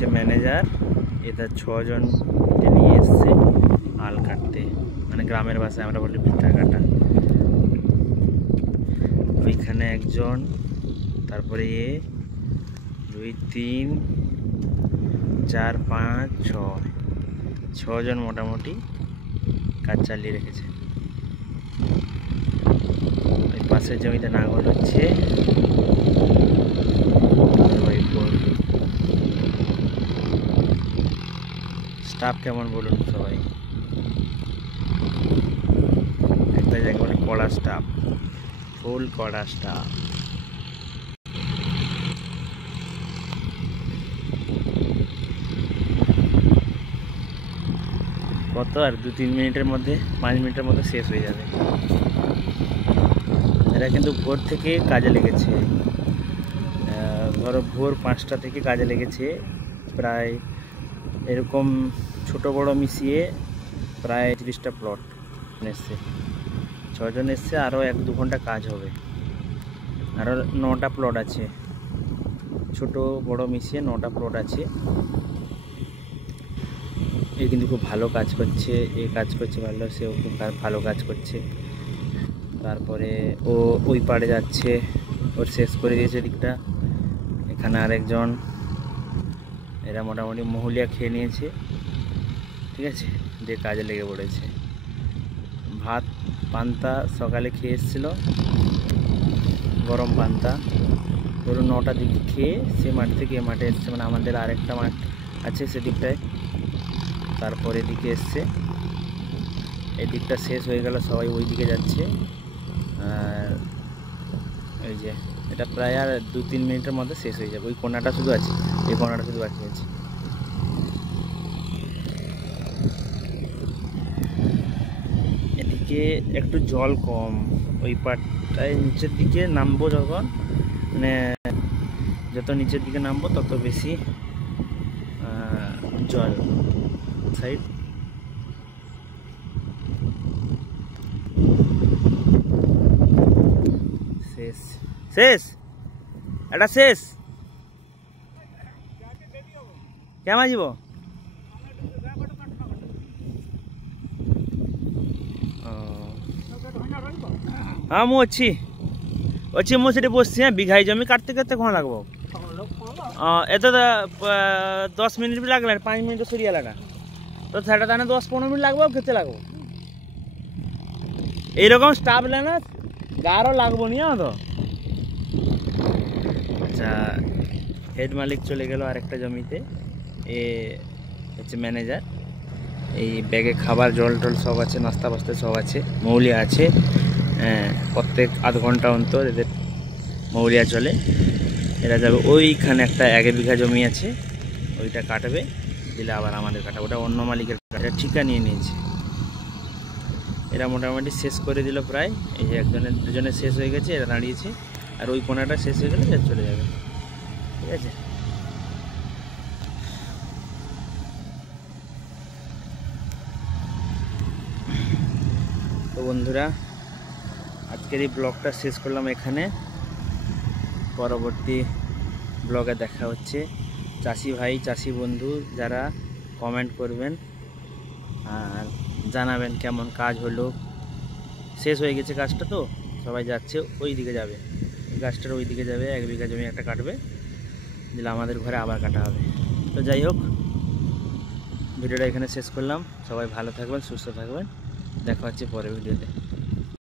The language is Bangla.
হচ্ছে ম্যানেজার, এটা 6 জনকে নিয়ে এসছে হাল কাটতে, মানে গ্রামের ভাষায় আমরা বলি ভিটা কাটা। ওইখানে একজন, তারপরে 2 3 4 5 6 জন মোটামুটি কাজ চালিয়ে রেখেছে। ওই পাশের জমিতে নাঙল হচ্ছে। স্টাফ কেমন বলুন সবাই, একটা জায়গায় বলে কড়া স্টাফ, ফুল কড়া স্টাফ। কত আর 2-3 মিনিটের মধ্যে, 5 মিনিটের মধ্যে শেষ হয়ে যাবে। এরা কিন্তু ভোর থেকে কাজে লেগেছে, ধরো ভোর 5টা থেকে কাজে লেগেছে। প্রায় এরকম ছোট বড় মিশিয়ে প্রায় 30টা প্লট এসছে। 6 জন এসছে, আরও 1-2 ঘন্টা কাজ হবে। আরও 9টা প্লট আছে, ছোট বড় মিশিয়ে 9টা প্লট আছে। এ কিন্তু খুব ভালো কাজ করছে, এ কাজ করছে ভালো, সেও খুব ভালো কাজ করছে। তারপরে ও ওই পাড়ে যাচ্ছে, ওর শেষ করে দিয়েছে দিকটা। এখানে আরেকজন, এরা মোটামুটি মহুলিয়া খেয়ে নিয়েছে, ঠিক আছে, দিয়ে কাজে লেগে পড়েছে। ভাত পান্তা সকালে খেয়ে এসেছিল, গরম পান্তা। ধরুন 9টার দিকে খেয়ে সে মাঠ থেকে এ মাঠে এসছে, মানে আমাদের আরেকটা মাঠ আছে সেদিকটায়, তারপর এদিকে এসছে। এদিকটা শেষ হয়ে গেল, সবাই ওই দিকে যাচ্ছে। আর এই যে এটা প্রায় আর 2-3 মিনিটের মধ্যে শেষ হয়ে যাবে। ওই কোনাটা শুধু আছে, এই কোনাটা শুধু বাকি আছে। এদিকে একটু জল কম, ওই পাটটায় নিচের দিকে নামবো যখন, মানে যত নিচের দিকে নামবো তত বেশি জল। সাইড শেষ, শেষ, এটা শেষ। কেমন যাব? হ্যাঁ মু অছি, মু সেটি বসছি। হ্যাঁ, বিঘাই জমি কাটতে কাটতে কখন লাগবো? এত 10 মিনিট भी লাগলে, 5 মিনিট সরিয়ালাটা তো সেটা তাহলে 10-15 মিনিট লাগবো। কেতে লাগবো এইরকম স্টাফ না, গারও লাগবো নি তো। আচ্ছা, হেড মালিক চলে গেল আরেকটা জমিতে, এ হচ্ছে ম্যানেজার। এই ব্যাগে খাবার জল টল সব আছে, নাস্তা ফাস্তা সব আছে, মৌলিয়া আছে। প্রত্যেক আধ ঘন্টা অন্তর এদের মৌলিয়া চলে। এরা যাবে ওইখানে, একটা 1 বিঘা জমি আছে, ওইটা কাটবে, দিলে আবার আমাদের কাটা, ওটা অন্য মালিকের কাটা, ঠিকা নিয়ে নিয়েছে। এরা মোটামুটি শেষ করে দিল প্রায়। এই যে একজনের দুজনের শেষ হয়ে গেছে, এরা দাঁড়িয়েছে। আর ওই কোনাটা শেষ হয়ে গেলে এরা চলে যাবে, ঠিক আছে। তো বন্ধুরা, আজকের এই ব্লগটা শেষ করলাম এখানে। পরবর্তী ব্লগে দেখা হচ্ছে। চাষি ভাই, চাষি বন্ধু যারা, কমেন্ট করবেন আর জানাবেন কেমন কাজ হলো। শেষ হয়ে গেছে কাজটা, তো সবাই যাচ্ছে ওই দিকে যাবে, গাছটার ওই দিকে যাবে। 1 বিঘা জমি একটা কাটবে, দিলে আমাদের ঘরে আবার কাটা হবে। তো যাই হোক, ভিডিওটা এখানে শেষ করলাম। সবাই ভালো থাকবেন, সুস্থ থাকবেন, দেখা হচ্ছে পরের ভিডিওতে।